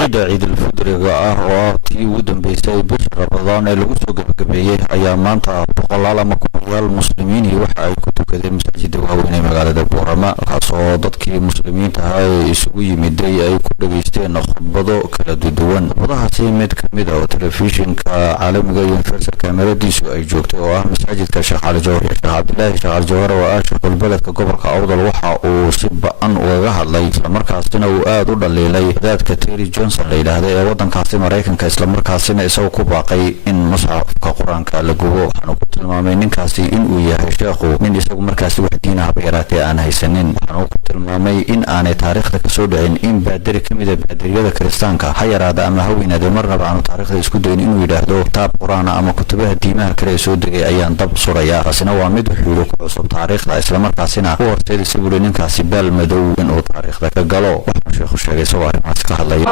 ciid al-fidriga oo tii ugu dambeysay bisha Ramadaan ee lagu soo gabagabeeyay ayaa maanta boqolaal ama kumanyaal muslimiin waxa ay ku tukadeen masaajidda waaweyn ee magaalada Boorama kaasoo dadkii muslimiinta ah ay isugu yimiday ay ku dhageysteen khudbado kala duwan. Khudbadahaasi mid ka mid ah telefishinka caalamiga Universal kameradiisu ay joogtay oo ah masaajidka Sheekh Cali Jawhar Cabdullaahi Sheekh Cali Jawhar oo ah shaqul beledka gobolka Awdal waxa uu si ba'an uga hadlay isla markaasina uu aad u dhaliilay dadka Terry Johnson la yiraahdo ee wadankaasi Mareykanka isla markaasina isagoo ku baaqay in musxafka Quraanka la gubo. Waxaanu ku tilmaamay ninkaasi in uu yahay sheekhu nin isagu markaasi wax diin ah yaraatay aan haysanin. Waxaanu ku tilmaamay in aanay taariikhda ka soo dhicin in baadari kamid ah baadariyada Kiristaanka ha yaraada ama ha weynaado marnaba aanu taariikhda isku dayin inuu yiraahdo kitaab Quraan ama kutubaha diimaha kale soo degay ayaan dab suraya. Taasina waa mid wuxuu ku cusub taariikhda isla markaasina u horteed isagu ninkaasi bal madow inuu taariikhda ka galo. Waxaan sheekhu sheegay soo arrimahaas ka hadlay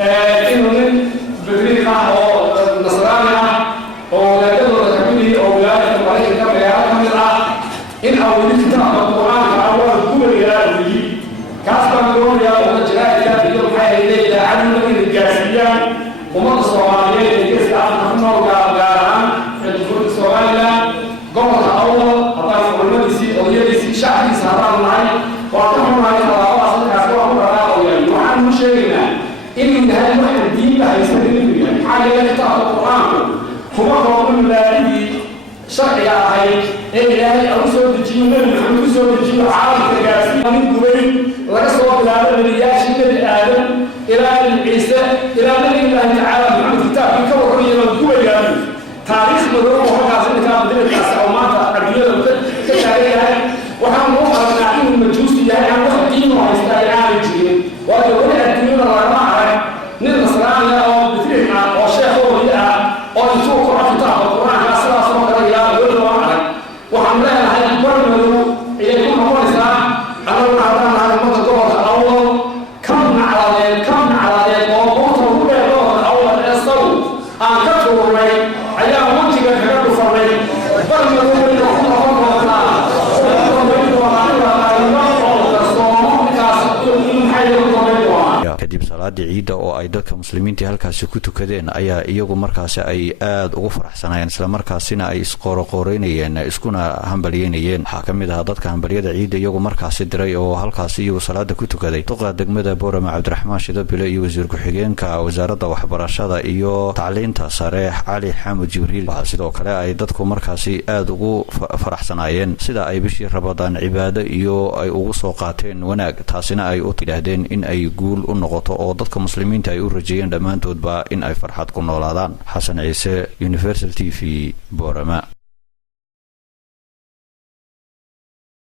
إنه من بدري معه نصراني أو لا تدور تكملي أو لا تبارك كم يا كم يا إن أول كتاب القرآن أول كل يا ولي كاسب القرآن يا أول جلاء كتاب يوم حي الليل عن من الجاسية ومن الصوماليين يجلس على محمد وقاران الدخول الصومالية قبل أول أطاف المدرسي أو يدرس شعبي سهران معي وأطعم معي على أصل كاسب وقرآن يعني وعن مشينا إن هذا الواحد الدين لا يستدل يعني حاجة يقطع القرآن هو قول الله شرعي هاي إلهي أو سود الجيل من سود الجيل عارف الجاسي من قبل ورسول الله الرياش من آدم إلى عيسى إلى نبي الله تعالى من الكتاب يكون من قبل يعني تاريخ مدرسة وحكاية الكتاب من الكاس أو ما تعبير كشريعة وهم موقع من عين المجوسي يعني عن الدين وعيسى يعني الجيل وأقول الدين الله nin nasraani oo bidriin ah oo sheekhu yahay oo intuu ku raftaa Quraanka sidaas oo kale yaa loo wacay waxaan leeyahay barnaamijku ay ku noqonaysaa anaguna hadaan umada gobolka awal kam caladeed oo qofka ugu dheero awal asaw aan ka tuuray ayaa wajiga kaga dhufanay barnaamijku inuu ku noqonaysaa kadib salaadii ciida oo ay dadka muslimiinta halkaas ku tukadeen ayaa iyagu markaas ay aad ugu faraxsanayeen isla markaasina ay isqooroqooreynayeen iskuna hambalyeynayeen. waxa kamid ah dadka hambalyada ciida iyagu markaas diray oo halkaas iyagu salaada ku tukaday duqa degmada Boorama Cabdiraxmaan Shidabile iyo wasiir ku-xigeenka wasaaradda waxbarashada iyo tacliinta sare Cali Xamuud Jibriil. waxa sidoo kale ay dadku markaas aad ugu faraxsanayeen sida ay bishii Ramadaan cibaado iyo ay ugu soo qaateen wanaag. taasina ay u tidhaahdeen in ay guul u noqoto oo dadka muslimiinta ay u rajeeyeen dhamaantoodba in ay farxad ku noolaadaan. Xasan Ciise, Universal TV, Boorama.